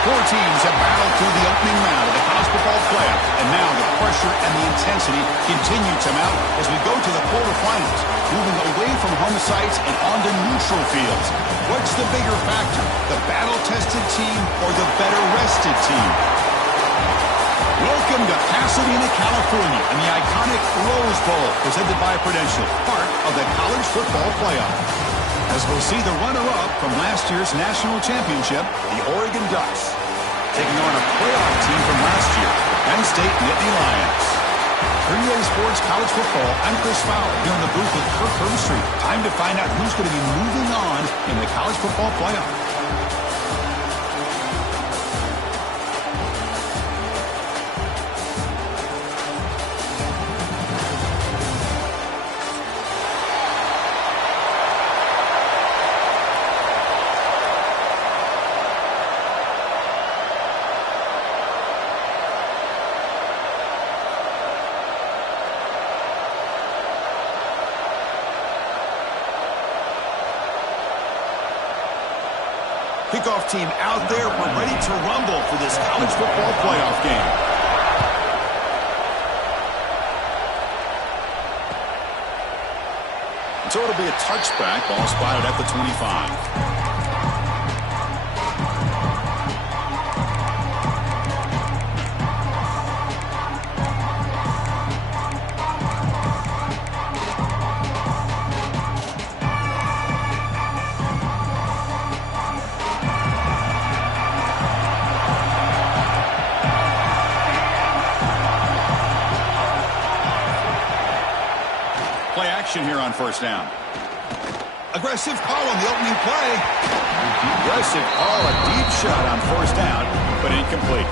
Four teams have battled through the opening round of the college football playoff, and now the pressure and the intensity continue to mount as we go to the quarterfinals, moving away from home sites and onto neutral fields. What's the bigger factor, the battle-tested team or the better-rested team? Welcome to Pasadena, California, and the iconic Rose Bowl, presented by Prudential, part of the college football playoff. As we'll see the runner-up from last year's national championship, the Oregon Ducks, taking on a playoff team from last year, the Penn State Nittany Lions. For EA Sports College Football, I'm Chris Fowler, here in the booth with Kirk Herbstreit. Time to find out who's going to be moving on in the college football playoff. Kickoff team out there. We're ready to rumble for this college football playoff game. So it'll be a touchback. Ball spotted at the 25. Here on first down. Aggressive call on the opening play. Aggressive call, a deep shot on first down, but incomplete.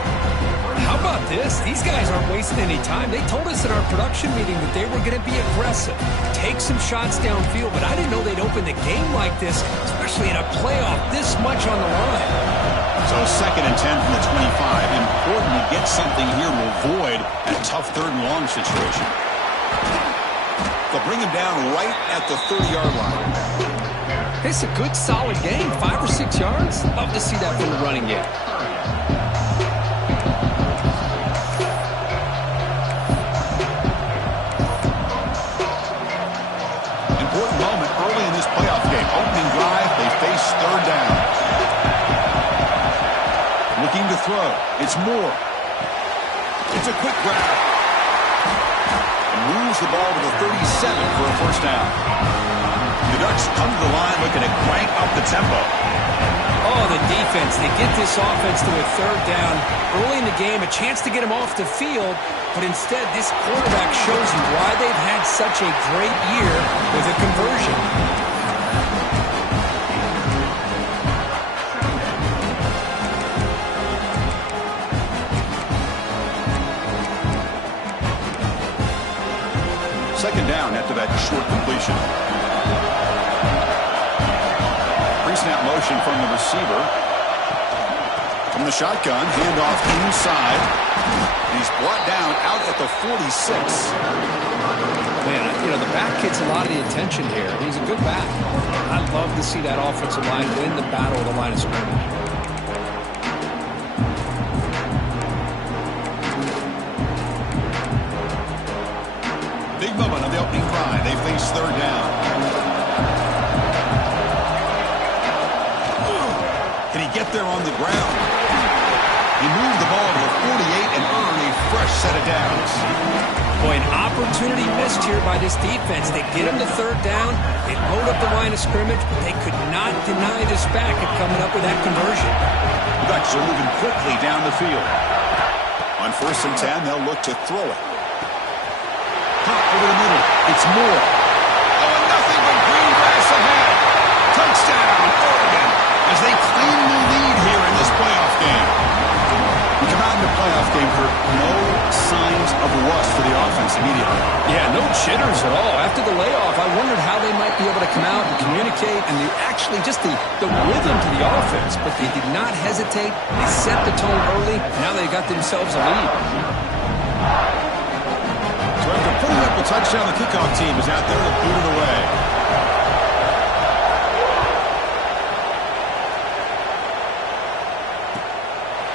How about this? These guys aren't wasting any time. They told us in our production meeting that they were going to be aggressive, take some shots downfield, but I didn't know they'd open the game like this, especially in a playoff this much on the line. So 2nd and 10 from the 25. Important to get something here to avoid that tough 3rd and long situation. They'll bring him down right at the 30-yard line. It's a good, solid game. 5 or 6 yards. Love to see that from the running game. Important moment early in this playoff game. Opening drive, they face third down. Looking to throw. It's Moore. It's a quick grab. And moves the ball to the 37 for a first down. The Ducks come to the line looking to crank up the tempo. Oh, the defense. They get this offense to a third down early in the game, a chance to get them off the field, but instead this quarterback shows you why they've had such a great year with a conversion. Second down after that short completion. Pre-snap motion from the receiver. From the shotgun, handoff inside. And he's brought down out at the 46. Man, you know, the back gets a lot of the attention here. He's a good back. I'd love to see that offensive line win the battle of the line of scrimmage. Big moment on the opening drive. They face third down. Can he get there on the ground? He moved the ball to the 48 and earned a fresh set of downs. Boy, an opportunity missed here by this defense. They get him to third down. They load up the line of scrimmage, but they could not deny this back of coming up with that conversion. The Ducks are moving quickly down the field. On 1st and 10, they'll look to throw it. Hot over the middle. It's Moore. Oh, and nothing but green grass ahead. Touchdown, Oregon, as they claim the lead here in this playoff game. We come out in the playoff game, Kurt. No signs of rust for the offense immediately. Yeah, no jitters at all. After the layoff, I wondered how they might be able to come out and communicate and actually just the rhythm to the offense. But they did not hesitate. They set the tone early. Now they got themselves a lead. So after putting up a touchdown, the kickoff team is out there to boot it away.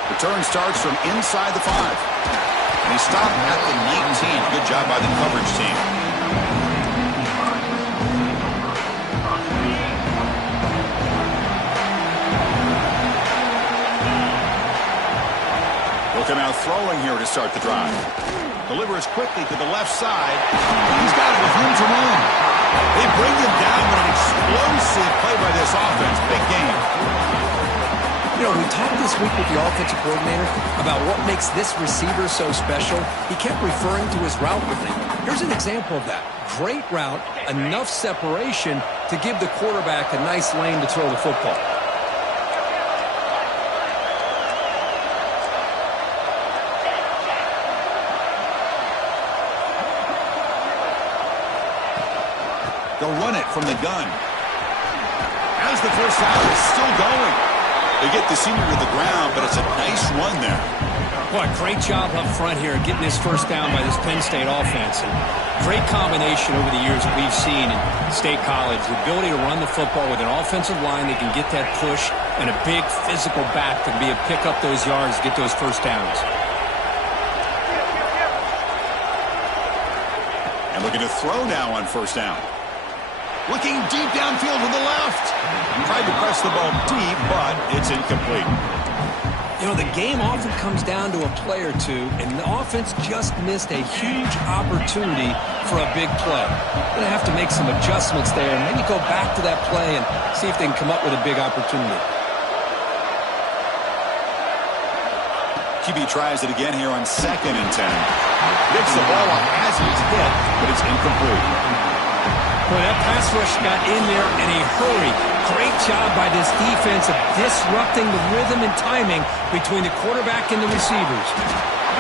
Return starts from inside the 5. And he stopped at the 19. Good job by the coverage team. Will come out throwing here to start the drive. Delivers quickly to the left side. He's got it with room to run. They bring him down, but an explosive play by this offense. Big game. You know, we talked this week with the offensive coordinator about what makes this receiver so special. He kept referring to his route running. Here's an example of that. Great route, enough separation to give the quarterback a nice lane to throw the football. They'll run it from the gun. As the first half is still going. They get the senior to the ground, but it's a nice run there. Boy, great job up front here getting this first down by this Penn State offense. And great combination over the years that we've seen in State College. The ability to run the football with an offensive line that can get that push and a big physical back to be able to pick up those yards, get those first downs. And looking to throw now on first down. Looking deep downfield to the left. Tried to press the ball deep, but it's incomplete. You know, the game often comes down to a play or two, and the offense just missed a huge opportunity for a big play. Going to have to make some adjustments there and maybe go back to that play and see if they can come up with a big opportunity. QB tries it again here on 2nd and 10. Picks the ball up as he's hit, but it's incomplete. Boy, that pass rush got in there in a hurry. Great job by this defense of disrupting the rhythm and timing between the quarterback and the receivers.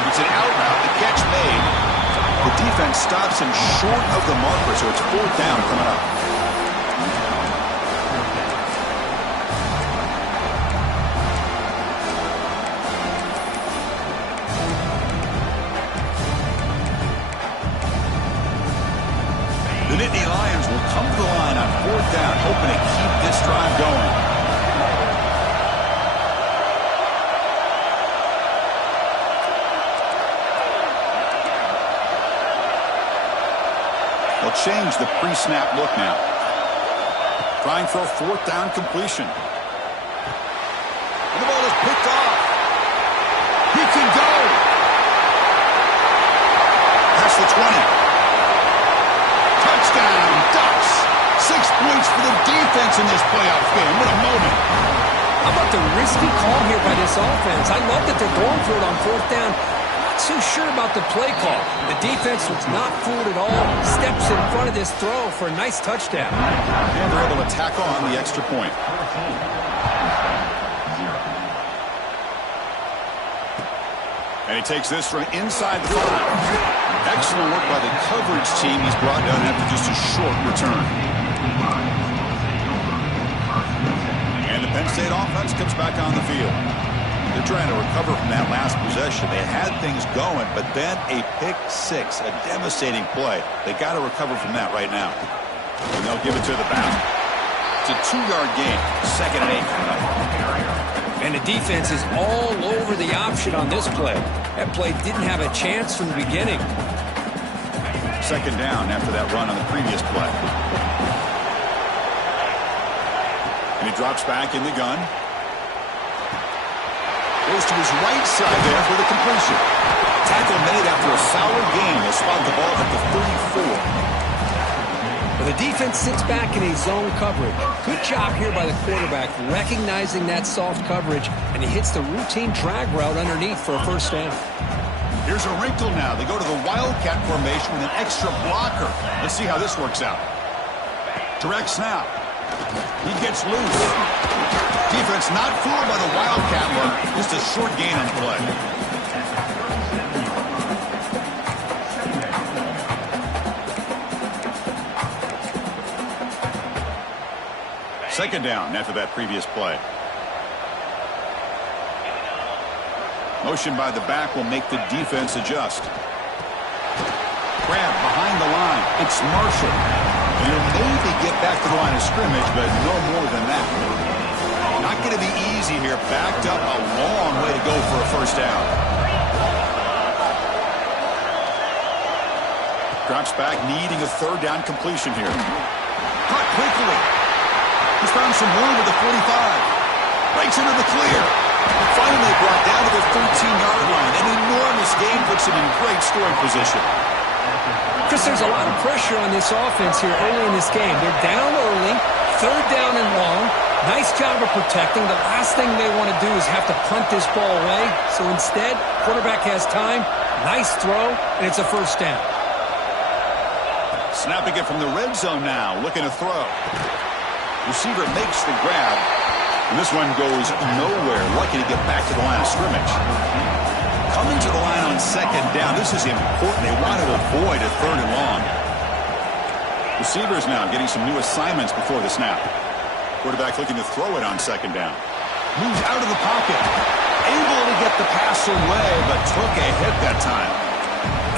It's an out route. The catch made. The defense stops him short of the marker, so it's 4th down coming up. The Nittany Lions will come to the line on 4th down, hoping to keep this this drive going. They'll change the pre-snap look now. Trying for a fourth down completion. And the ball is picked off. He can go. Past the 20. Touchdown, Ducks. 6 points for the defense in this playoff game. What a moment. How about the risky call here by this offense? I love that they're going for it on fourth down. Not so sure about the play call. The defense was not fooled at all. Steps in front of this throw for a nice touchdown. And they're able to tack on the extra point. And he takes this from inside the 5. Excellent work by the coverage team. He's brought down after just a short return. And the Penn State offense comes back on the field. They're trying to recover from that last possession. They had things going, but then a pick six, a devastating play. They got to recover from that right now. And they'll give it to the back. It's a 2-yard gain. 2nd and 8. And the defense is all over the option on this play. That play didn't have a chance from the beginning. 2nd down after that run on the previous play. And he drops back in the gun. Goes to his right side there for the completion. Tackle made after a solid gain. He'll spot the ball at the 34. Well, the defense sits back in a zone coverage. Good job here by the quarterback recognizing that soft coverage, and he hits the routine drag route underneath for a first down. Here's a wrinkle now. They go to the Wildcat formation with an extra blocker. Let's see how this works out. Direct snap. He gets loose. Defense not fooled by the Wildcat look. Just a short gain on play. Second down after that previous play. Motion by the back will make the defense adjust. Grab behind the line. It's Marshall. And he'll maybe get back to the line of scrimmage, but no more than that. Not going to be easy here. Backed up a long way to go for a first down. Drops back, needing a 3rd down completion here. Caught quickly. He's found some room at the 45. Breaks into the clear. Finally brought down to the 13-yard line. An enormous gain puts him in great scoring position. Chris, there's a lot of pressure on this offense here early in this game. They're down early, 3rd down and long. Nice job of protecting. The last thing they want to do is have to punt this ball away. So instead, quarterback has time. Nice throw, and it's a first down. Snapping it from the red zone now, looking to throw. Receiver makes the grab, and this one goes nowhere. Lucky to get back to the line of scrimmage. Coming to the line on 2nd down. This is important. They want to avoid a 3rd and long. Receivers now getting some new assignments before the snap. Quarterback looking to throw it on 2nd down. Moves out of the pocket. Able to get the pass away, but took a hit that time.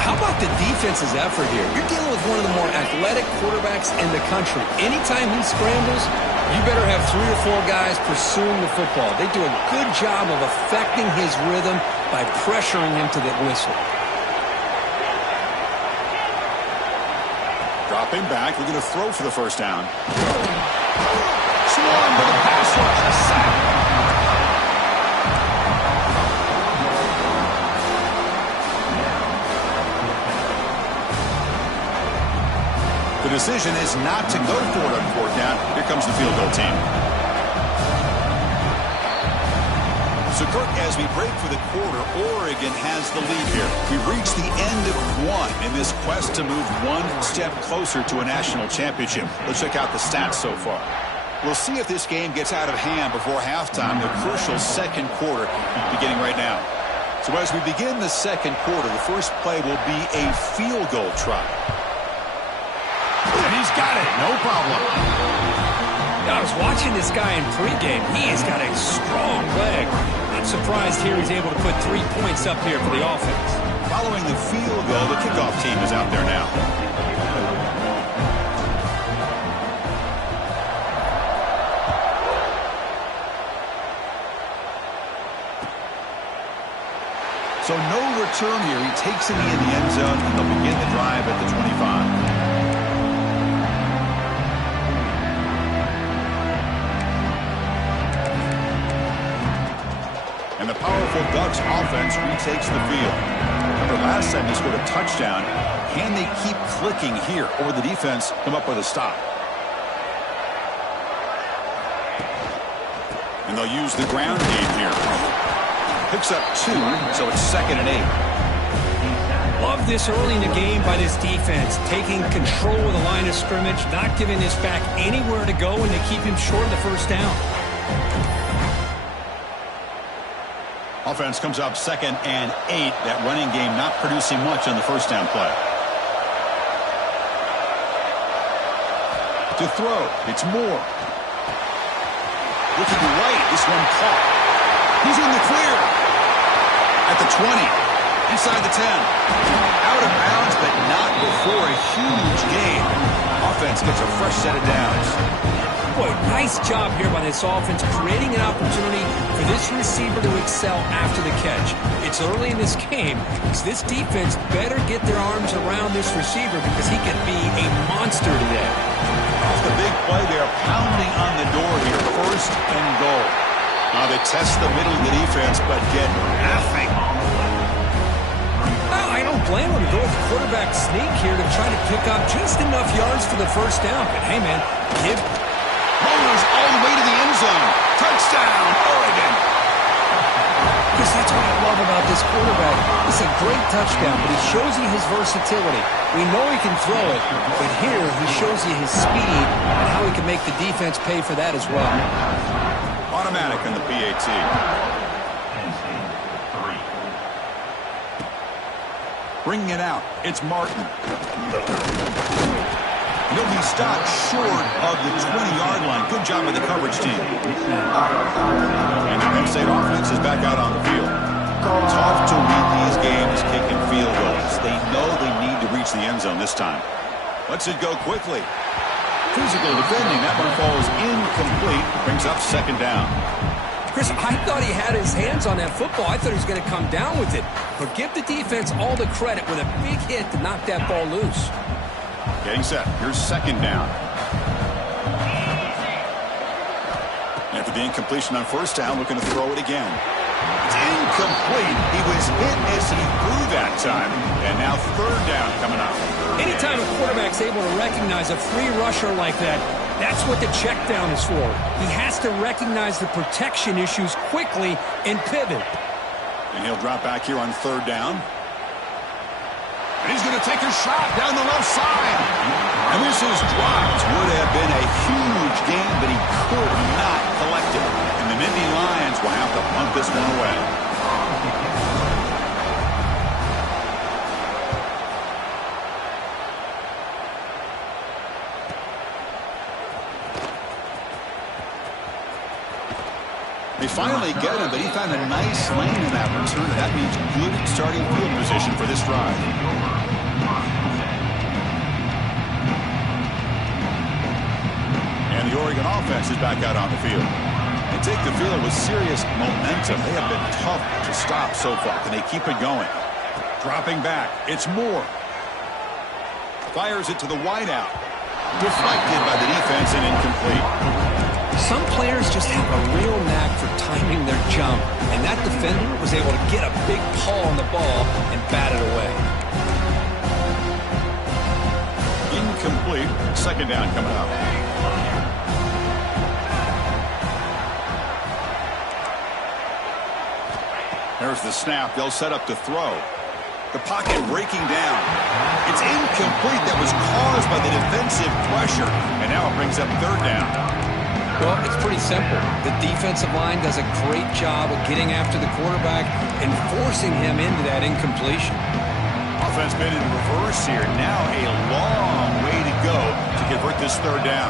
How about the defense's effort here? You're dealing with one of the more athletic quarterbacks in the country. Anytime he scrambles, you better have 3 or 4 guys pursuing the football. They do a good job of affecting his rhythm by pressuring him to the whistle. Dropping back, looking to throw for the first down. Swarm with a pass rush, a sack. The decision is not to go for it on 4th down. Here comes the field goal team. So, Kirk, as we break for the quarter, Oregon has the lead here. We've reached the end of 1 in this quest to move 1 step closer to a national championship. Let's check out the stats so far. We'll see if this game gets out of hand before halftime, the crucial 2nd quarter beginning right now. So as we begin the 2nd quarter, the first play will be a field goal try. And he's got it, no problem. I was watching this guy in pregame. He has got a strong leg. I'm surprised here he's able to put 3 points up here for the offense. Following the field goal, the kickoff team is out there now. So no return here. He takes it in the end zone, and they'll begin the drive at the 25. And the powerful Ducks offense retakes the field. Remember, last time they scored a touchdown. Can they keep clicking here, or the defense come up with a stop? And they'll use the ground game here. Picks up 2, so it's 2nd and 8. Love this early in the game by this defense, taking control of the line of scrimmage, not giving this back anywhere to go, and they keep him short of the first down. Offense comes up 2nd and 8. That running game not producing much on the first down play. To throw, it's Moore. Looking right, this one caught. He's in the clear. At the 20, inside the 10. Out of bounds, but not before a huge gain. Offense gets a fresh set of downs. Boy, nice job here by this offense, creating an opportunity for this receiver to excel after the catch. It's early in this game, so this defense better get their arms around this receiver because he can be a monster today. Off the big play, they're pounding on the door here. 1st and goal. Now they test the middle of the defense, but get nothing. I don't blame him to go with the quarterback sneak here to try to pick up just enough yards for the first down. But hey, man, give... Rollers all the way to the end zone. Touchdown, Oregon. Because that's what I love about this quarterback. It's a great touchdown, but he shows you his versatility. We know he can throw it, but here he shows you his speed and how he can make the defense pay for that as well. Automatic on the PAT. Bringing it out, it's Martin. He'll be stopped short of the 20-yard line. Good job by the coverage team. And the Penn State offense is back out on the field. Tough to win these games kicking field goals. They know they need to reach the end zone this time. Lets it go quickly. Physical defending. That one falls incomplete. Brings up 2nd down. Chris, I thought he had his hands on that football. I thought he was going to come down with it. But give the defense all the credit with a big hit to knock that ball loose. Getting set. Here's 2nd down. After the incompletion on 1st down, looking to throw it again. It's incomplete. He was hit as he threw that time. And now 3rd down coming up. Anytime a quarterback's able to recognize a free rusher like that, that's what the check down is for. He has to recognize the protection issues quickly and pivot. And he'll drop back here on 3rd down. And he's going to take a shot down the left side. And this is dropped. Would have been a huge gain, but he could not collect it. And the Nittany Lions will have to punt this one away. They finally get him, but he found a nice lane in that return. That means good starting field position for this drive. And the Oregon offense is back out on the field. They take the field with serious momentum. They have been tough to stop so far. Can they keep it going? Dropping back. It's Moore. Fires it to the wideout. Deflected by the defense and incomplete. Some players just have a real knack for timing their jump, and that defender was able to get a big paw on the ball and bat it away. Incomplete. 2nd down coming up. There's the snap. They'll set up to throw. The pocket breaking down. It's incomplete. That was caused by the defensive pressure, and now it brings up 3rd down. Well, it's pretty simple. The defensive line does a great job of getting after the quarterback and forcing him into that incompletion. Offense been in reverse here. Now a long way to go to convert this 3rd down.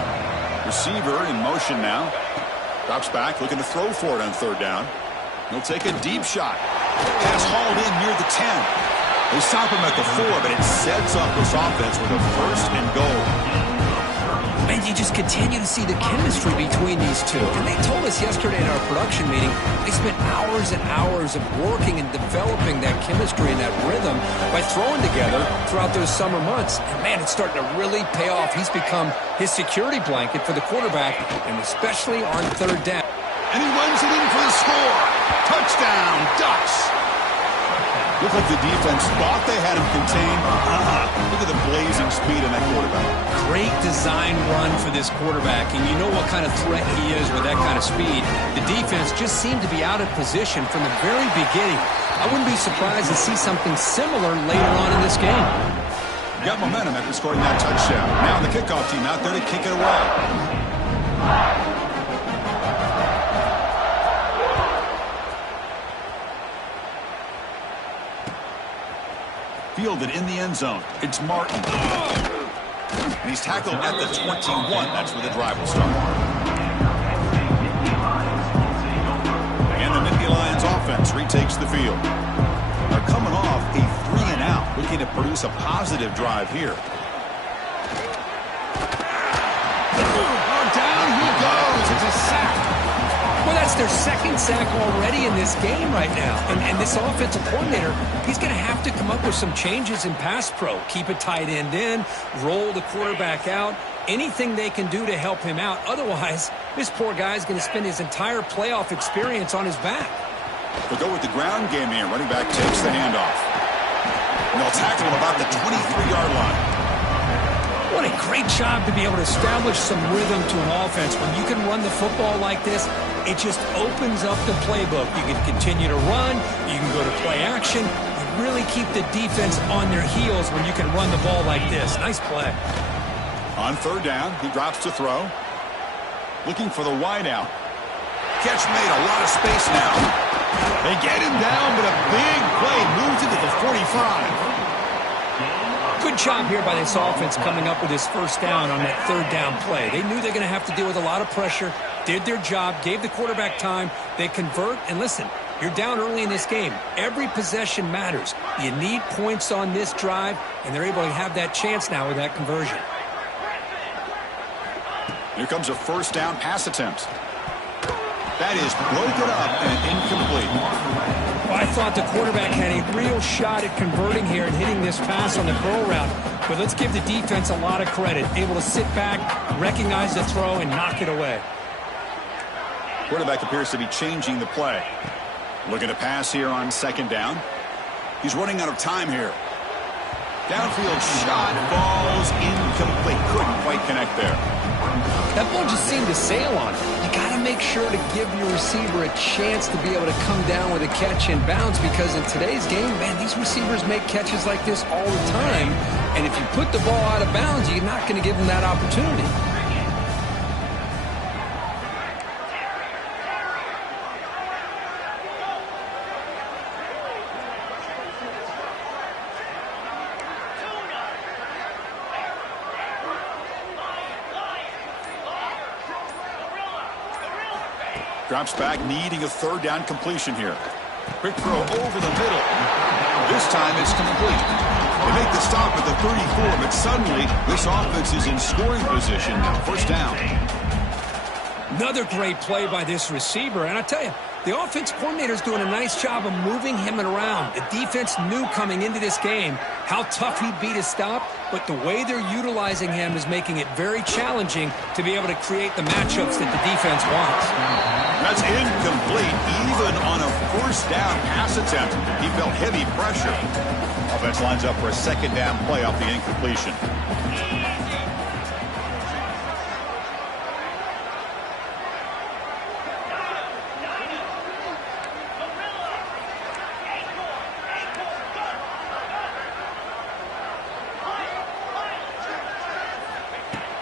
Receiver in motion now. Drops back, looking to throw for it on 3rd down. He'll take a deep shot. Pass hauled in near the 10. They stop him at the 4, but it sets up this offense with a 1st and goal. And you just continue to see the chemistry between these two. And they told us yesterday in our production meeting, they spent hours and hours of working and developing that chemistry and that rhythm by throwing together throughout those summer months. And, man, it's starting to really pay off. He's become his security blanket for the quarterback, and especially on third down. And he runs it in for the score. Touchdown, Ducks. Looked like the defense thought they had him contained. Look at the blazing speed in that quarterback. Great design run for this quarterback, and you know what kind of threat he is with that kind of speed. The defense just seemed to be out of position from the very beginning. I wouldn't be surprised to see something similar later on in this game. Got momentum after scoring that touchdown. Now the kickoff team out there to kick it away. Fielded in the end zone. It's Martin. And he's tackled at the 21. That's where the drive will start. And the Nittany Lions offense retakes the field. They're coming off a 3-and-out, looking to produce a positive drive here. Oh, down he goes. It's a sack. Well, that's their second sack already in this game right now. And this offensive coordinator, he's going to have to come up with some changes in pass pro. Keep a tight end in, roll the quarterback out, anything they can do to help him out. Otherwise, this poor guy's going to spend his entire playoff experience on his back. They'll go with the ground game here. Running back takes the handoff. And they'll tackle him about the 23-yard line. What a great job to be able to establish some rhythm to an offense. When you can run the football like this, it just opens up the playbook. You can continue to run. You can go to play action. You really keep the defense on their heels when you can run the ball like this. Nice play. On third down, he drops to throw. Looking for the wide out. Catch made, a lot of space now. They get him down, but a big play moves into the 45. Good job here by this offense coming up with his first down on that third down play. They knew they're going to have to deal with a lot of pressure, did their job, gave the quarterback time. They convert, and listen, you're down early in this game. Every possession matters. You need points on this drive, and they're able to have that chance now with that conversion. Here comes a first down pass attempt. That is broken up and incomplete. Well, I thought the quarterback had a real shot at converting here and hitting this pass on the curl route. But let's give the defense a lot of credit. Able to sit back, recognize the throw, and knock it away. Quarterback appears to be changing the play. Looking to pass here on second down. He's running out of time here. Downfield shot falls incomplete. Couldn't quite connect there. That ball just seemed to sail on it. You got to make sure to give your receiver a chance to be able to come down with a catch and bounce, because in today's game, man, these receivers make catches like this all the time. And if you put the ball out of bounds, you're not going to give them that opportunity. Drops back, needing a third down completion here. Quick throw over the middle. This time it's complete. They make the stop at the 34, but suddenly this offense is in scoring position now. First down. Another great play by this receiver. And I tell you, the offense coordinator is doing a nice job of moving him around. The defense knew coming into this game how tough he'd be to stop, but the way they're utilizing him is making it very challenging to be able to create the matchups that the defense wants. That's incomplete, even on a first down pass attempt. He felt heavy pressure. Offense lines up for a second down play off the incompletion.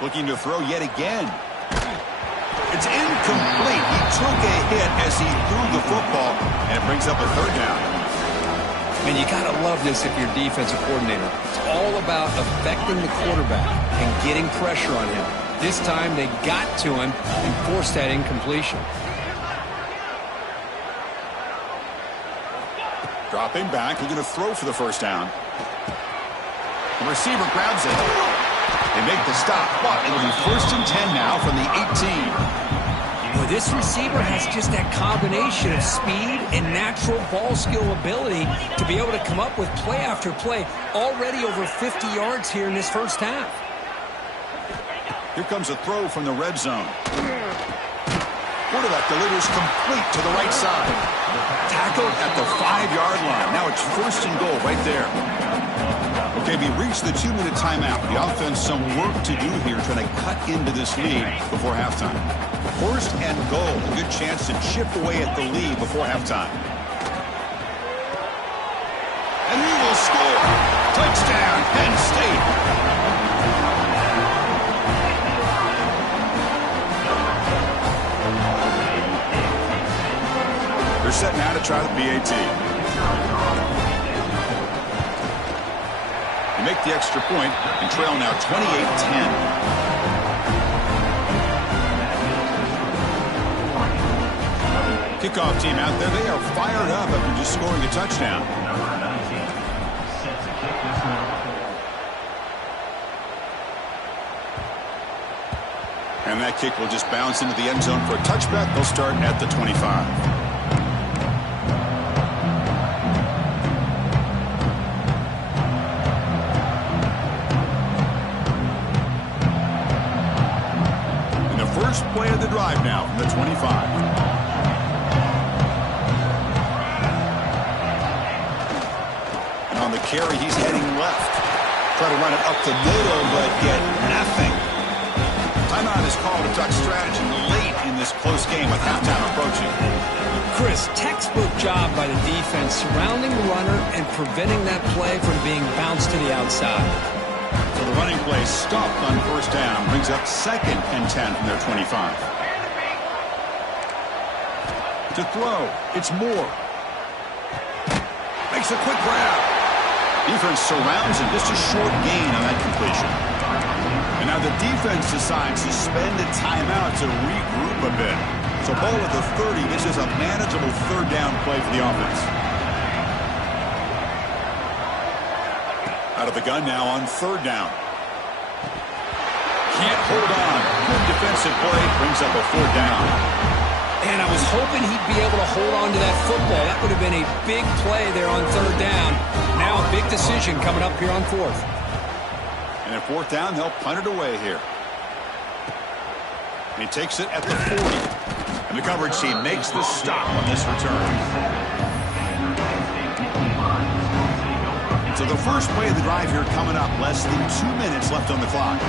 Looking to throw yet again. It's incomplete. He took a hit as he threw the football, and it brings up a third down. And you got to love this if you're a defensive coordinator. It's all about affecting the quarterback and getting pressure on him. This time they got to him and forced that incompletion. Dropping back, looking to throw for the first down. The receiver grabs it. They make the stop, but it'll be 1st and 10 now from the 18. Well, this receiver has just that combination of speed and natural ball skill ability to be able to come up with play after play. Already over 50 yards here in this first half. Here comes a throw from the red zone. Quarterback delivers complete to the right side. Tackled at the 5-yard line. Now it's 1st and goal right there. Okay, we reached the 2-minute timeout. The offense some work to do here trying to cut into this lead before halftime. 1st and goal. A good chance to chip away at the lead before halftime. And he will score. Touchdown, Penn State. They're set now to try the PAT. They make the extra point and trail now 28-10. Kickoff team out there. They are fired up after just scoring a touchdown. And that kick will just bounce into the end zone for a touchback. They'll start at the 25. First play of the drive now from the 25. And on the carry, he's heading left. Try to run it up the middle, but get nothing. Timeout is called to talk strategy late in this close game with halftime approaching. Chris, textbook job by the defense surrounding the runner and preventing that play from being bounced to the outside. So the running play stopped on 1st down. Brings up 2nd and 10 from their 25. To throw, it's Moore. Makes a quick grab. Defense surrounds him. Just a short gain on that completion. And now the defense decides to spend a timeout to regroup a bit. So ball at the 30. This is a manageable 3rd down play for the offense. Out of the gun now on 3rd down. Can't hold on. Good defensive play. Brings up a 4th down. And I was hoping he'd be able to hold on to that football. That would have been a big play there on 3rd down. Now a big decision coming up here on 4th. And at 4th down, they'll punt it away here. And he takes it at the 40. And the coverage team makes the stop on this return. So the first play of the drive here coming up. Less than 2 minutes left on the clock.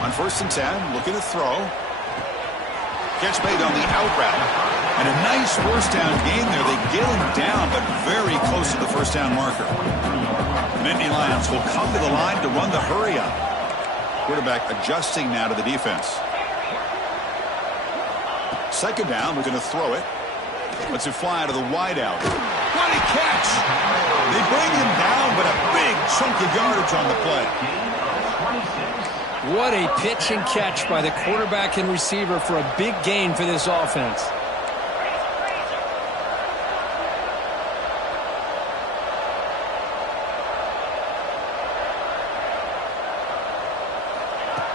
On 1st and 10, looking to throw. Catch made on the out route. And a nice 1st down gain there. They get him down, but very close to the 1st down marker. Nittany Lions will come to the line to run the hurry up. Quarterback adjusting now to the defense. 2nd down, we're going to throw it. Lets it fly to the wideout. What a catch! They bring him down, but a big chunk of yardage on the play. What a pitch and catch by the quarterback and receiver for a big gain for this offense.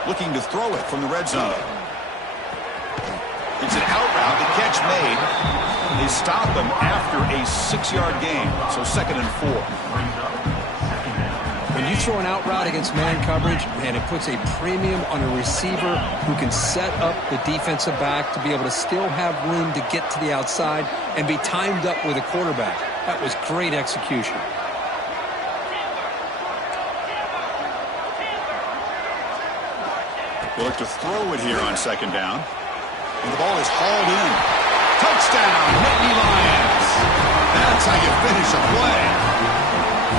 Looking to throw it from the red zone. It's an out route. The catch made. They stop him after a 6-yard gain. So 2nd and 4. When you throw an out route against man coverage, man, it puts a premium on a receiver who can set up the defensive back to be able to still have room to get to the outside and be timed up with a quarterback. That was great execution. They look to throw it here on 2nd down. And the ball is hauled in. Touchdown, Nittany Lions. That's how you finish a play.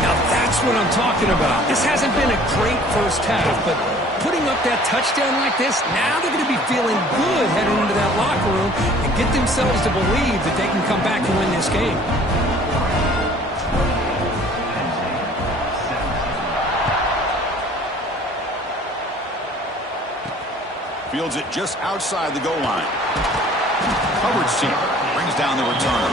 Now that's what I'm talking about. This hasn't been a great first half, but putting up that touchdown like this, now they're going to be feeling good heading into that locker room and get themselves to believe that they can come back and win this game. Fields it just outside the goal line. Coverage team brings down the return.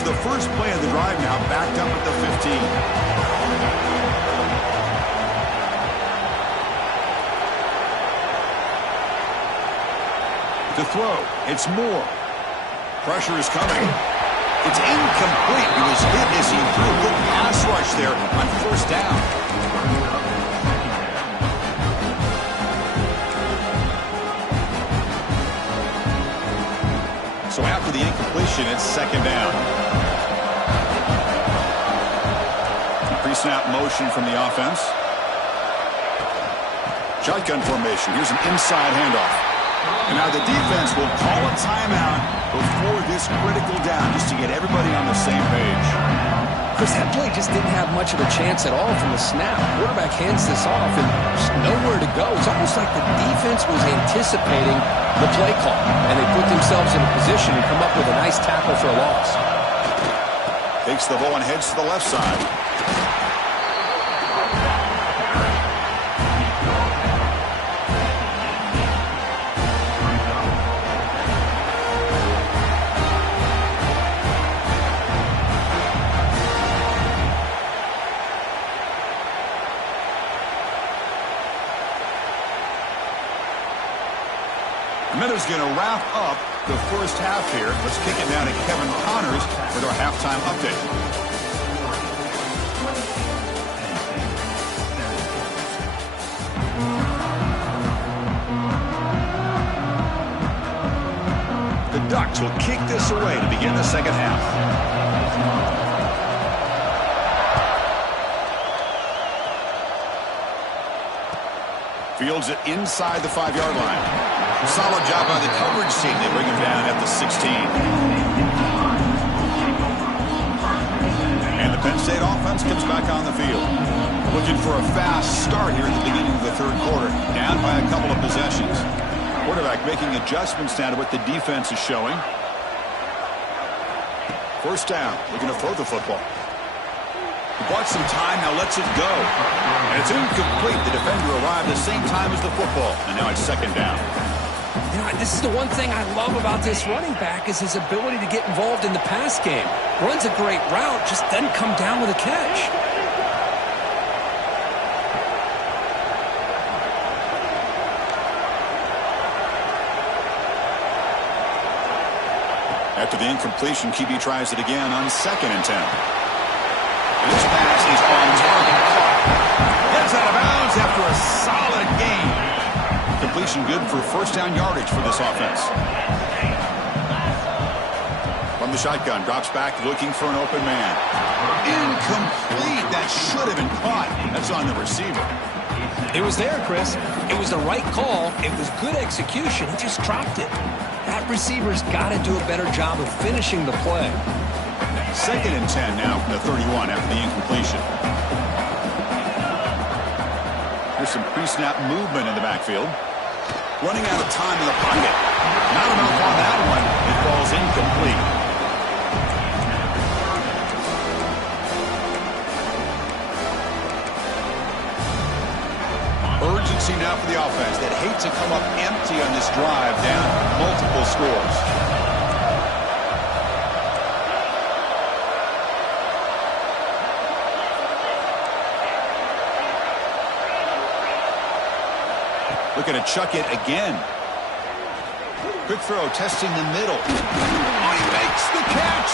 Here's the first play of the drive now, backed up at the 15. To throw, it's Moore. Pressure is coming. It's incomplete. He was hit as he threw a good pass rush there on first down. So after the incompletion, it's second down. Pre-snap motion from the offense. Shotgun formation. Here's an inside handoff. And now the defense will call a timeout before this critical down just to get everybody on the same page. Chris, that play just didn't have much of a chance at all from the snap. Quarterback hands this off and there's nowhere to go. It's almost like the defense was anticipating the play call, and they put themselves in a position to come up with a nice tackle for a loss. Takes the ball and heads to the left side. Minutes going to wrap up the first half here. Let's kick it down to Kevin Connors with our halftime update. The Ducks will kick this away to begin the second half. Fields it inside the 5-yard line. Solid job by the coverage team. They bring him down at the 16. And the Penn State offense comes back on the field. Looking for a fast start here at the beginning of the third quarter. Down by a couple of possessions. Quarterback making adjustments now to what the defense is showing. First down. Looking to throw the football. He bought some time, now lets it go. And it's incomplete. The defender arrived the same time as the football. And now it's second down. You know, this is the one thing I love about this running back is his ability to get involved in the pass game. Runs a great route, just doesn't come down with a catch. After the incompletion, QB tries it again on 2nd and 10. This pass is on target. Gets out of bounds after a solid gain. Completion good for first down yardage for this offense. From the shotgun, drops back looking for an open man. Incomplete. That should have been caught. That's on the receiver. It was there, Chris. It was the right call. It was good execution. He just dropped it. That receiver's got to do a better job of finishing the play. 2nd and 10 now from the 31 after the incompletion. There's some pre-snap movement in the backfield. Running out of time in the pocket. Not enough on that one. It falls incomplete. Urgency now for the offense. They'd hate to come up empty on this drive, down multiple scores. Looking to chuck it again. Quick throw, testing the middle. Oh, he makes the catch!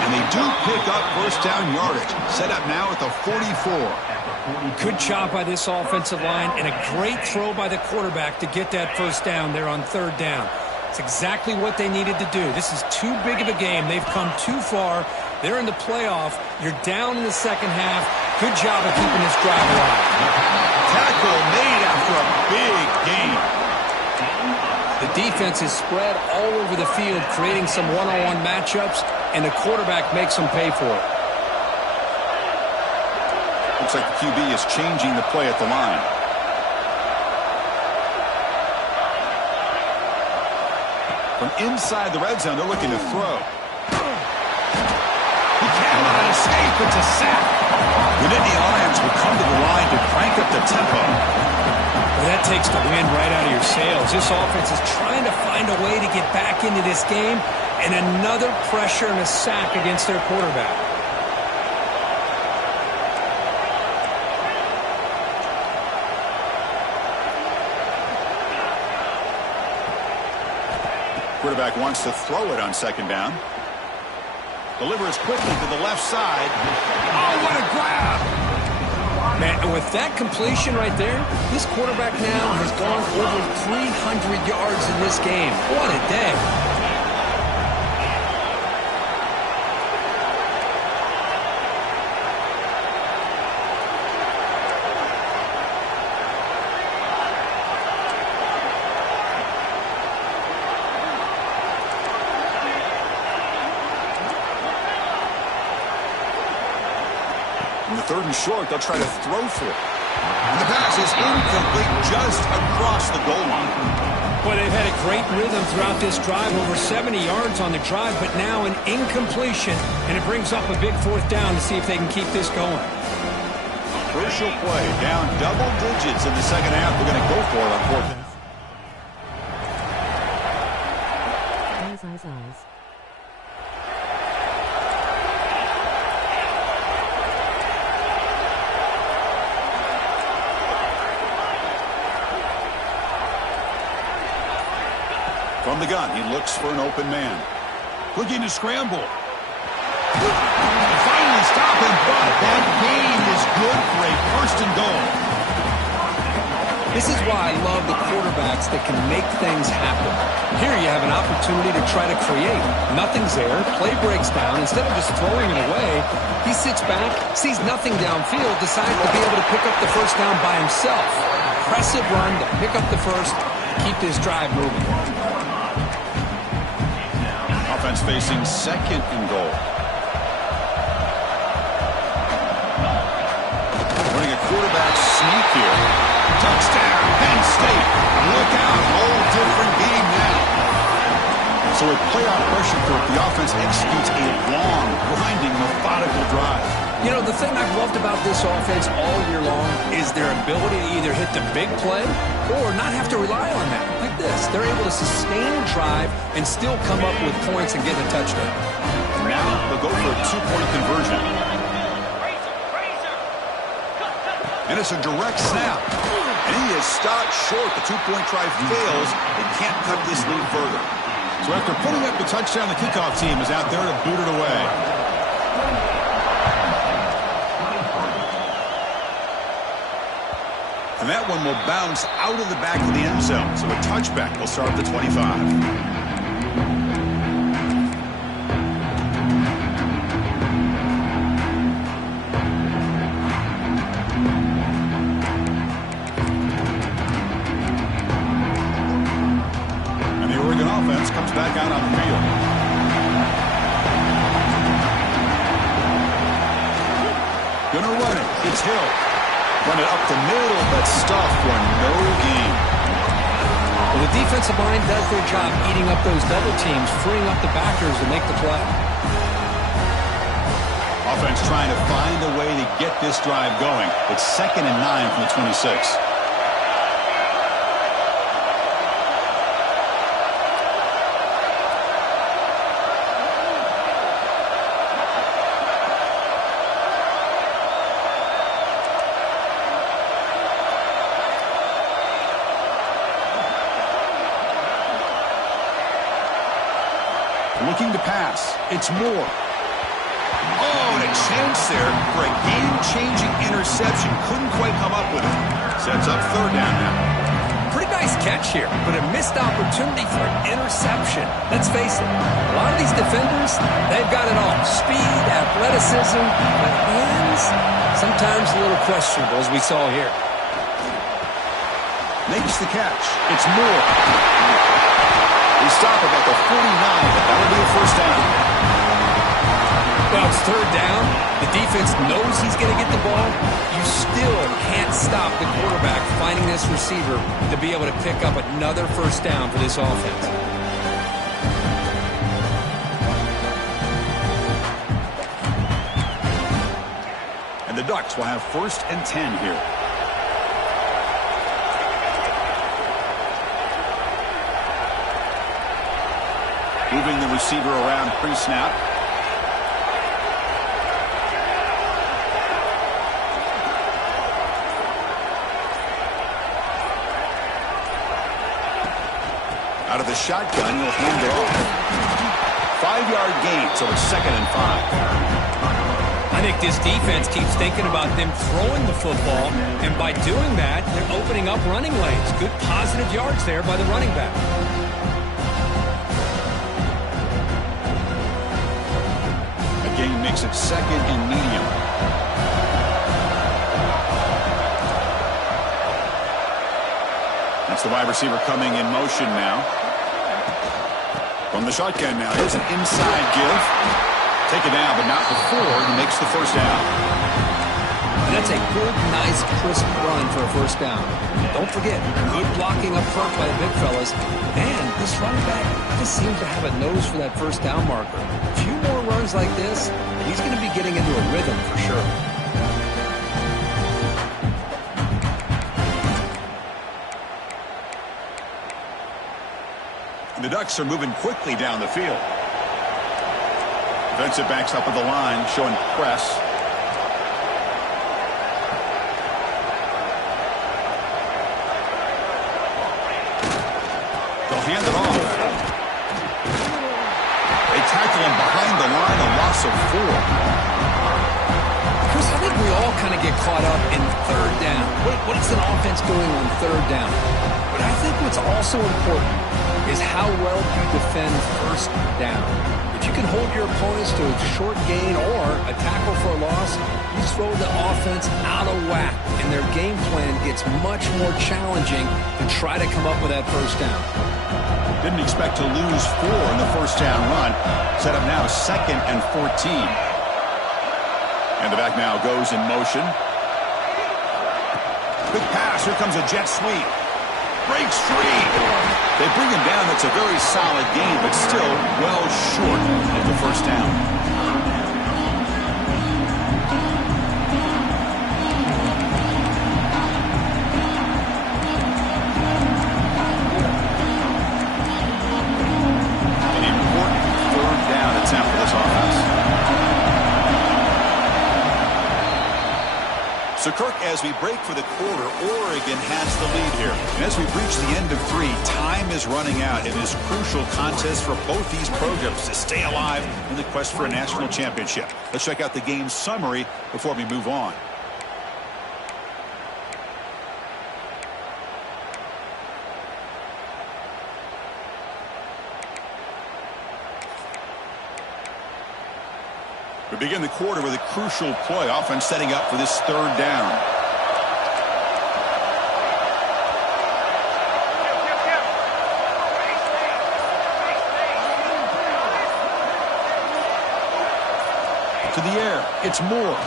And they do pick up first down yardage. Set up now at the 44. Good job by this offensive line and a great throw by the quarterback to get that first down there on 3rd down. It's exactly what they needed to do. This is too big of a game. They've come too far. They're in the playoff. You're down in the second half. Good job of keeping this drive alive. Tackle made after a big gain. The defense is spread all over the field, creating some one-on-one matchups, and the quarterback makes them pay for it. Looks like the QB is changing the play at the line. From inside the red zone, they're looking to throw. He cannot escape. It's a sack. The Nittany Lions will come to the line to crank up the tempo. Well, that takes the wind right out of your sails. This offense is trying to find a way to get back into this game, and another pressure and a sack against their quarterback. Quarterback wants to throw it on second down. Delivers quickly to the left side. Oh, what a grab! Man, and with that completion right there, this quarterback now has gone over 300 yards in this game. What a day. In the third and short, they'll try to throw for it. And the pass is incomplete just across the goal line. Boy, they've had a great rhythm throughout this drive, over 70 yards on the drive, but now an incompletion, and it brings up a big fourth down to see if they can keep this going. Crucial play, down double digits in the second half. They're going to go for it on fourth down. Eyes. From the gun, he looks for an open man. Looking to scramble. And finally stop him, but that gain is good for a first and goal. This is why I love the quarterbacks that can make things happen. Here you have an opportunity to try to create. Nothing's there. Play breaks down. Instead of just throwing it away, he sits back, sees nothing downfield, decides to be able to pick up the first down by himself. Impressive run to pick up the first, keep this drive moving. Offense facing second and goal. Running a quarterback sneak here. Touchdown, Penn State. Look out, whole different game now. So with playoff pressure for it, the offense executes a long, grinding, methodical drive. You know, the thing I've loved about this offense all year long is their ability to either hit the big play or not have to rely on that. Like this, they're able to sustain a drive and still come up with points and get a touchdown. And now they'll go for a two-point conversion. And it's a direct snap. And he is stopped short. The two-point try fails. They can't cut this lead further. So after putting up the touchdown, the kickoff team is out there to boot it away. And that one will bounce out of the back of the end zone. So a touchback will start at the 25. Comes back out on the field. Gonna run it. It's Hill. Run it up the middle, but stuff for no gain. Well, the defensive line does their job eating up those double teams, freeing up the backers to make the play. Offense trying to find a way to get this drive going. It's 2nd and 9 from the 26. Looking to pass. It's Moore. Oh, and a chance there for a game-changing interception. Couldn't quite come up with it. Sets up third down now. Pretty nice catch here, but a missed opportunity for an interception. Let's face it, a lot of these defenders, they've got it all. Speed, athleticism, but hands, sometimes a little questionable, as we saw here. Makes the catch. It's Moore. We stop about the 49, but that'll be a first down. Well, it's third down. The defense knows he's going to get the ball. You still can't stop the quarterback finding this receiver to be able to pick up another first down for this offense. And the Ducks will have 1st and 10 here. Moving the receiver around pre-snap. Out of the shotgun, he'll hand it off. 5-yard gain, so it's 2nd and 5. I think this defense keeps thinking about them throwing the football, and by doing that, they're opening up running lanes. Good positive yards there by the running back. A gain makes it 2nd and medium. That's the wide receiver coming in motion now. From the shotgun now, here's an inside give. Take it down, but not before he makes the first down. And that's a good, nice, crisp run for a first down. Don't forget, good blocking up front by the big fellas. And this running back just seems to have a nose for that first down marker. A few more runs like this, and he's going to be getting into a rhythm for sure. The Ducks are moving quickly down the field. Defensive backs up at the line, showing press. They'll hand it off. They tackle him behind the line, a loss of 4. Chris, I think we all kind of get caught up in third down. What is an offense doing on third down? But I think what's also important is how well you defend first down. If you can hold your opponents to a short gain or a tackle for a loss, you throw the offense out of whack, and their game plan gets much more challenging to try to come up with that first down. Didn't expect to lose 4 in the first down run. Set up now 2nd and 14. And the back now goes in motion. Quick pass. Here comes a jet sweep. Breaks free. They bring him down. That's a very solid gain, but still well short of the first down. An important third down attempt for this offense. So, Kirk, as we break for the quarter, Oregon has the lead here. And as we reach the end of 3, time is running out. It is a crucial contest for both these programs to stay alive in the quest for a national championship. Let's check out the game summary before we move on. We begin the quarter with a crucial play. Offense setting up for this third down. To the air. It's Moore.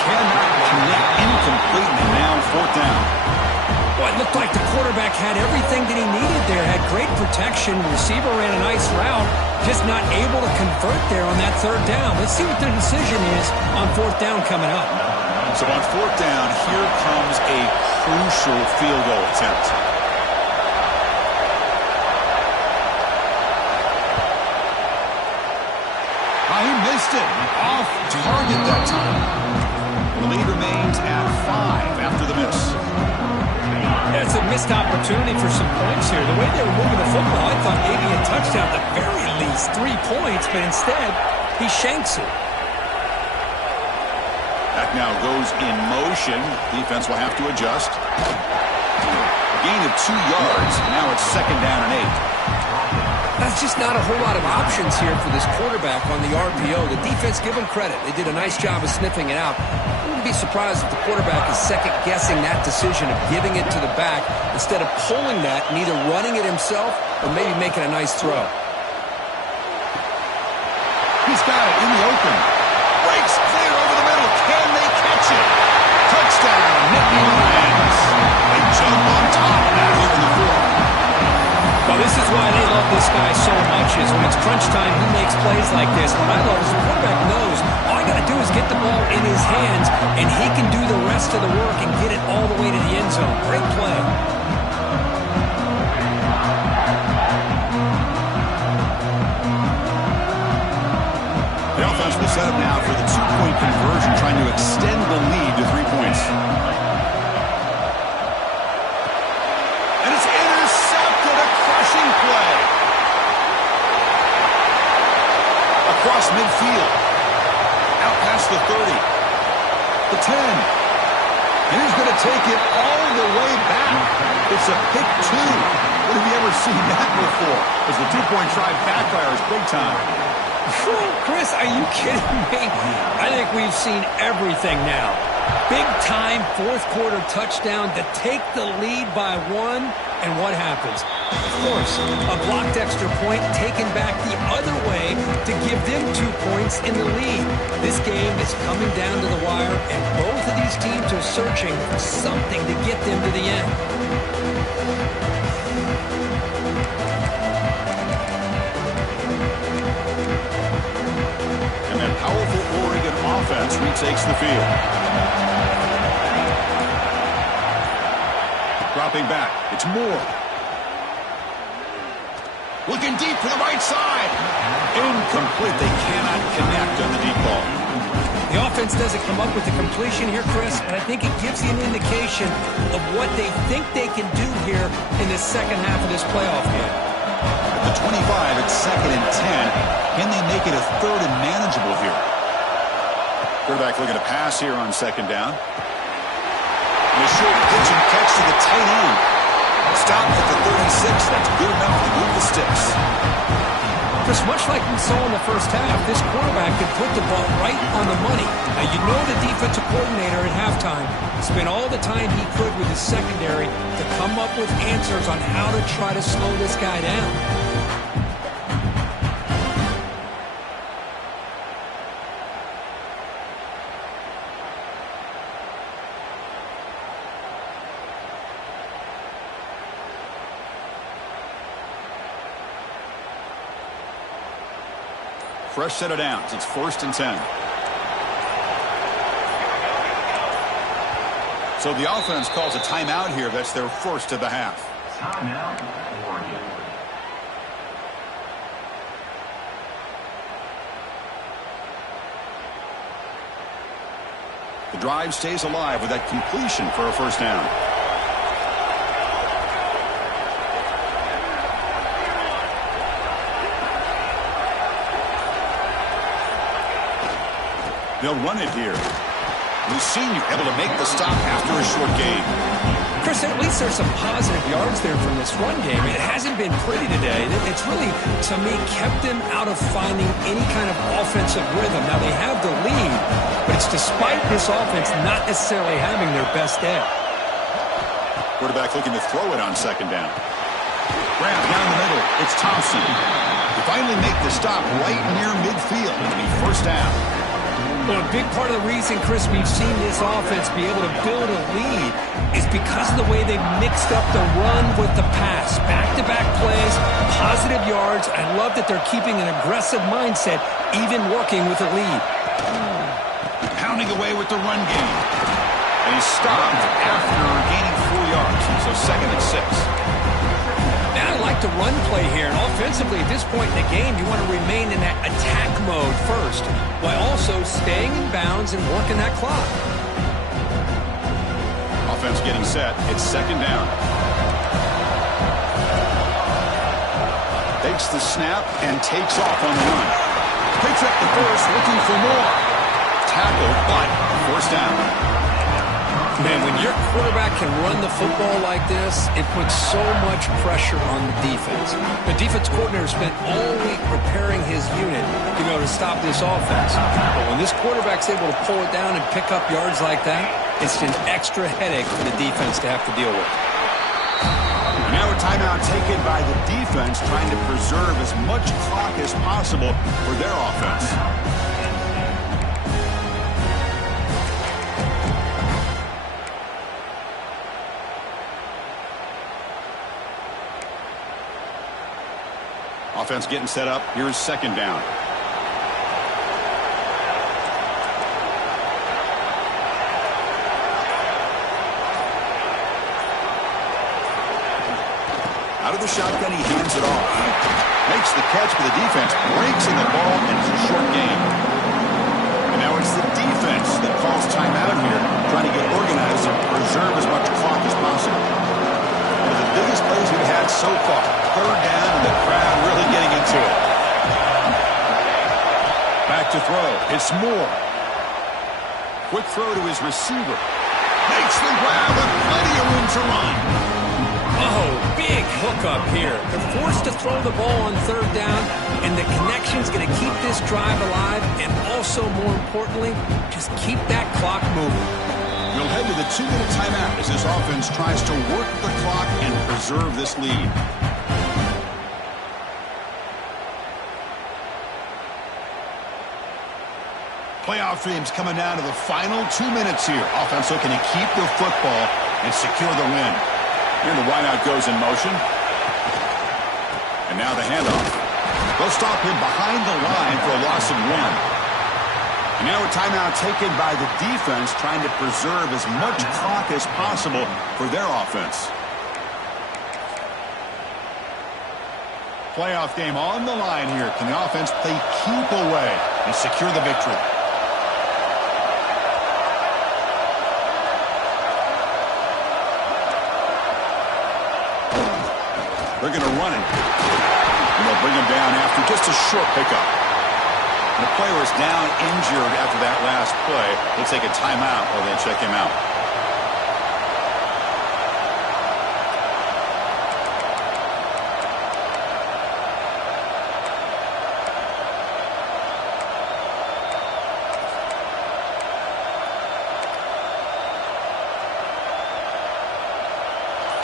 Cannot connect. Incomplete, and now 4th down. Well, it looked like the quarterback had everything that he needed there. Had great protection. Receiver ran a nice route. Just not able to convert there on that third down. Let's see what the decision is on 4th down coming up. So on 4th down, here comes a crucial field goal attempt. He missed it. Off target that time. The lead remains at 5 after the miss. That's a missed opportunity for some points here. The way they were moving the football, I thought maybe a touchdown, at the very least 3 points, but instead, he shanks it. That now goes in motion. Defense will have to adjust. Gain of 2 yards. Now it's 2nd down and 8. That's just not a whole lot of options here for this quarterback on the RPO. The defense, give them credit. They did a nice job of sniffing it out. I wouldn't be surprised if the quarterback is second-guessing that decision of giving it to the back instead of pulling that and either running it himself or maybe making a nice throw. He's got it in the open. Breaks clear over the middle. Can they catch it? Touchdown, Nittany Lions. They jump on top now here in the 4th. Well, this is why they love this guy so much, is when it's crunch time, he makes plays like this. What I love is the quarterback knows all I got to do is get the ball in his hands, and he can do the rest of the work and get it all the way to the end zone. Great play. set up now for the two-point conversion, trying to extend the lead to 3 points. And it's intercepted, a crushing play. Across midfield. Out past the 30. The 10. And he's going to take it all the way back. It's a pick 2. When have you ever seen that before? As the two-point try backfires big time. Chris, are you kidding me? I think we've seen everything now. Big-time fourth-quarter touchdown to take the lead by 1, and what happens? Of course, a blocked extra point taken back the other way to give them 2 points in the lead. This game is coming down to the wire, and both of these teams are searching for something to get them to the end. And that powerful Oregon offense retakes the field. Dropping back, it's Moore. Looking deep for the right side. Incomplete. They cannot connect on the deep ball. The offense doesn't come up with the completion here, Chris, but I think it gives you an indication of what they think they can do here in the second half of this playoff game. At the 25, it's 2nd and 10. Can they make it a 3rd and manageable here? Quarterback looking to pass here on 2nd down. And a short pitch and catch to the tight end. Stop at the 36. That's good enough to move the sticks. Chris, much like we saw in the first half, this quarterback could put the ball right on the money. Now, you know the defensive coordinator at halftime spent all the time he could with his secondary to come up with answers on how to try to slow this guy down. Fresh set of downs. It's 1st and 10. So the offense calls a timeout here. That's their first of the half. Timeout, Oregon. The drive stays alive with that completion for a first down. They'll run it here. Lucine able to make the stop after a short gain. Chris, at least there's some positive yards there from this run game. It hasn't been pretty today. It's really, to me, kept them out of finding any kind of offensive rhythm. Now, they have the lead, but it's despite this offense not necessarily having their best day. Quarterback looking to throw it on 2nd down. Grant down the middle. It's Thompson. They finally make the stop right near midfield. It'll be first down. Well, a big part of the reason, Chris, we've seen this offense be able to build a lead is because of the way they've mixed up the run with the pass. Back-to-back plays, positive yards. I love that they're keeping an aggressive mindset, even working with a lead. Pounding away with the run game. And he's stopped after gaining 4 yards. So 2nd and 6. Now I like the run play here. And offensively, at this point in the game, you want to remain in that attack mode first, while also staying in bounds and working that clock. Offense getting set. It's 2nd down. Takes the snap and takes off on the run. Picks up the first, looking for more. Tackle, but first down. Man, when your quarterback can run the football like this, it puts so much pressure on the defense. The defense coordinator spent all week preparing his unit to be able to stop this offense. But when this quarterback's able to pull it down and pick up yards like that, it's an extra headache for the defense to have to deal with. Now a timeout taken by the defense, trying to preserve as much clock as possible for their offense. Offense getting set up. Here's 2nd down. Out of the shotgun, he hands it off. Makes the catch, but the defense breaks in the ball, and it's a short game. Back to throw. It's Moore. Quick throw to his receiver. Makes the grab with plenty of room to run. Oh, big hookup here. They're forced to throw the ball on third down, and the connection's going to keep this drive alive, and also, more importantly, just keep that clock moving. We'll head to the 2-minute timeout as this offense tries to work the clock and preserve this lead. Playoff dreams coming down to the final 2 minutes here. Offense looking to keep the football and secure the win. Here the wideout goes in motion. And now the handoff. They'll stop him behind the line for a loss of 1. And now a timeout taken by the defense, trying to preserve as much clock as possible for their offense. Playoff game on the line here. Can the offense play keep away and secure the victory? They're going to run it. And they'll bring him down after just a short pickup. The player is down injured after that last play. They take a timeout while they check him out.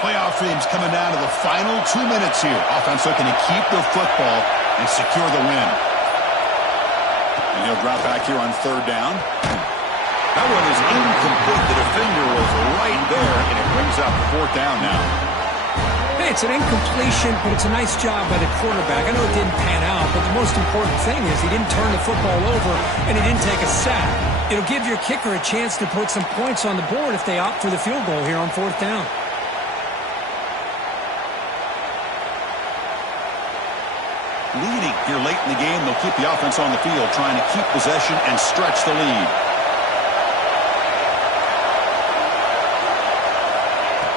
Playoff dreams coming down to the final 2 minutes here. Offense looking to keep the football and secure the win. And he'll drop back here on third down. That one is incomplete. The defender was right there, and it brings up fourth down now. Hey, it's an incompletion, but it's a nice job by the quarterback. I know it didn't pan out, but the most important thing is he didn't turn the football over, and he didn't take a sack. It'll give your kicker a chance to put some points on the board if they opt for the field goal here on fourth down. Leading here late in the game, they'll keep the offense on the field, trying to keep possession and stretch the lead.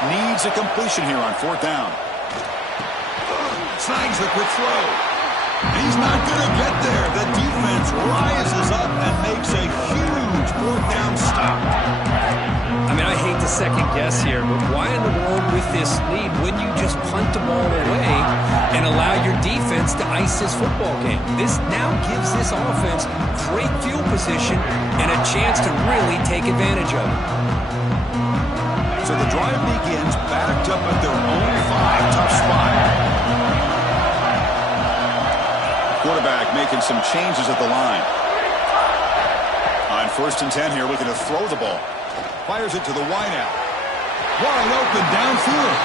Needs a completion here on fourth down. Snags the quick throw. He's not going to get there. The defense rises up and makes a huge fourth down stop. I mean, I hate to second guess here, but why in the world with this lead wouldn't you just punt the ball away and allow your defense to ice this football game? This now gives this offense great field position and a chance to really take advantage of it. So the drive begins backed up at their own 5. Tough spot. Quarterback making some changes at the line. On 1st and 10 here, looking to throw the ball. Fires it to the wideout. Wide open downfield.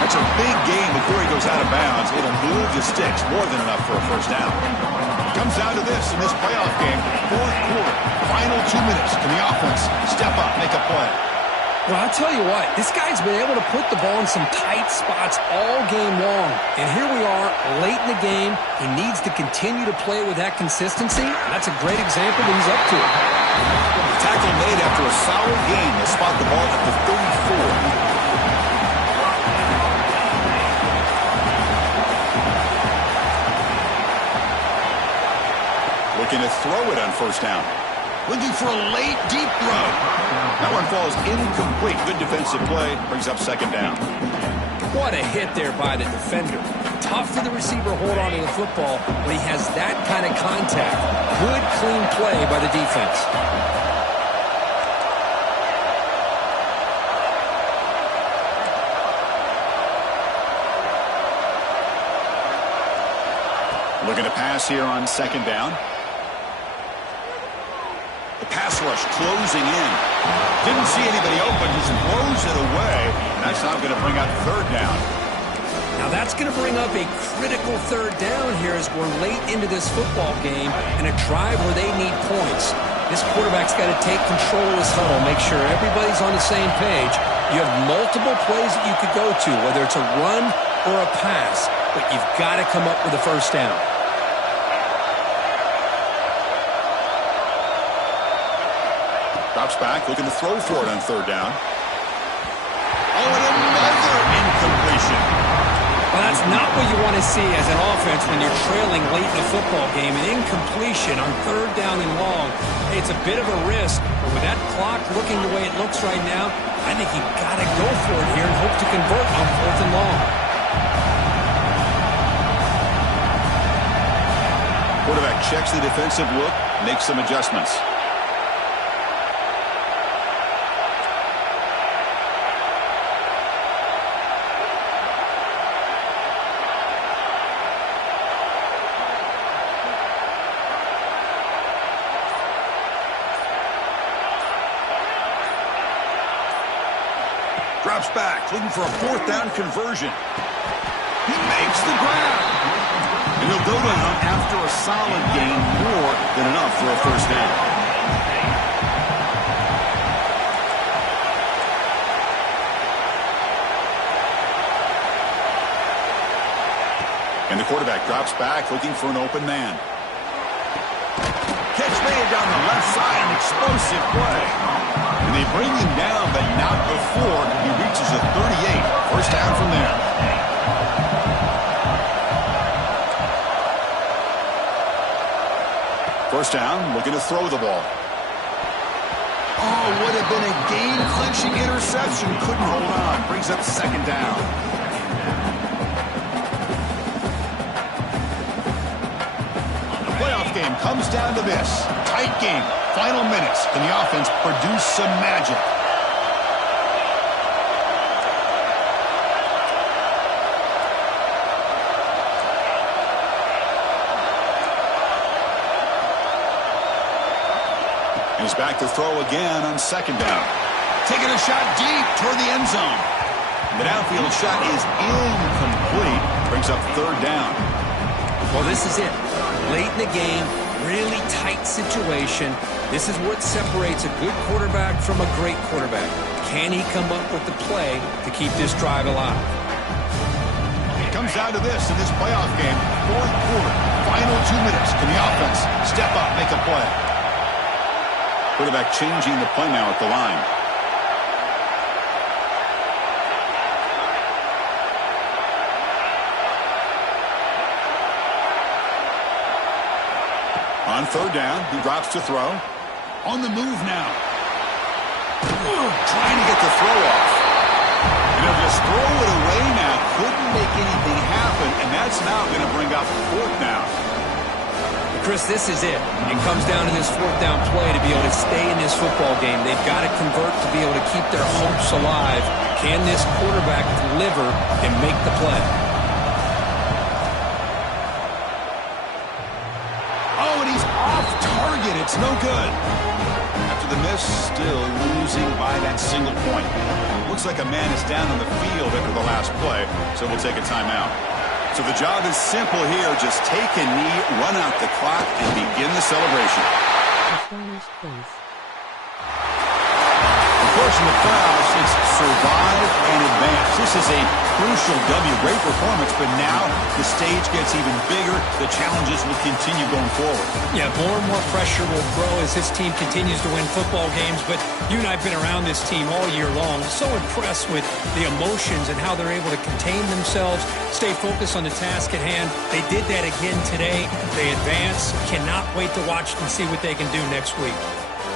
That's a big gain before he goes out of bounds. It'll move the sticks, more than enough for a first down. Comes down to this in this playoff game. 4th quarter, final 2 minutes. Can the offense step up, make a play? Well, I'll tell you what, this guy's been able to put the ball in some tight spots all game long. And here we are, late in the game. He needs to continue to play with that consistency. That's a great example that he's up to it. Tackle made after a solid game. They spot the ball at the 34. Looking to throw it on first down. Looking for a late, deep throw. That one falls incomplete. Good defensive play. Brings up second down. What a hit there by the defender. Tough for the receiver to hold on to the football when he has that kind of contact. Good, clean play by the defense. Looking to pass here on second down. The pass rush closing in. Didn't see anybody open. He throws it away. And that's not going to bring up third down. Now that's going to bring up a critical third down here as we're late into this football game and a drive where they need points. This quarterback's got to take control of this huddle, make sure everybody's on the same page. You have multiple plays that you could go to, whether it's a run or a pass, but you've got to come up with a first down. Drops back, looking to throw for it on third down. Oh, and another incompletion. Well, that's not what you want to see as an offense when you're trailing late in a football game. An incompletion on 3rd down and long. Hey, it's a bit of a risk, but with that clock looking the way it looks right now, I think you've got to go for it here and hope to convert on 4th and long. Quarterback checks the defensive look, makes some adjustments. Drops back, looking for a 4th down conversion. He makes the grab. And he'll go down after a solid gain, more than enough for a 1st down. And the quarterback drops back, looking for an open man. Catch made down the left side, an explosive play. And they bring him down, but not before he reaches a 38. 1st down from there. First down, looking to throw the ball. Oh, would have been a game-clinching interception. Couldn't hold on. Brings up 2nd down. The playoff game comes down to this. Tight game. Final minutes. Can the offense produce some magic? He's back to throw again on 2nd down. Taking a shot deep toward the end zone. The downfield shot is incomplete. Brings up 3rd down. Well, this is it. Late in the game, really tight situation. This is what separates a good quarterback from a great quarterback. Can he come up with the play to keep this drive alive? It comes down to this in this playoff game. 4th quarter, final 2 minutes. Can the offense step up, make a play? Quarterback changing the play now at the line. On 3rd down, he drops to throw. On the move now. Trying to get the throw off. And he'll just throw it away now. Couldn't make anything happen, and that's now going to bring up 4th down. Chris, this is it. It comes down to this 4th down play to be able to stay in this football game. They've got to convert to be able to keep their hopes alive. Can this quarterback deliver and make the play? Oh, and he's off target. It's no good. After the miss, still losing by that single point. Looks like a man is down on the field after the last play, so we'll take a timeout. So the job is simple here. Just take a knee, run out the clock, and begin the celebration. Unfortunate foul since survive and advance. This is a crucial W. Great performance, but now the stage gets even bigger. The challenges will continue going forward. Yeah, more and more pressure will grow as this team continues to win football games, but you and I have been around this team all year long. So impressed with the emotions and how they're able to contain themselves, stay focused on the task at hand. They did that again today. They advance. Cannot wait to watch and see what they can do next week.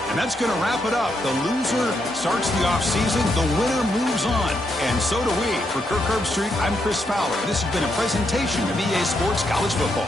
And that's going to wrap it up. The loser starts the offseason. The winner moves on. And so do we. For Kirk Herbstreit, I'm Chris Fowler. This has been a presentation of EA Sports College Football.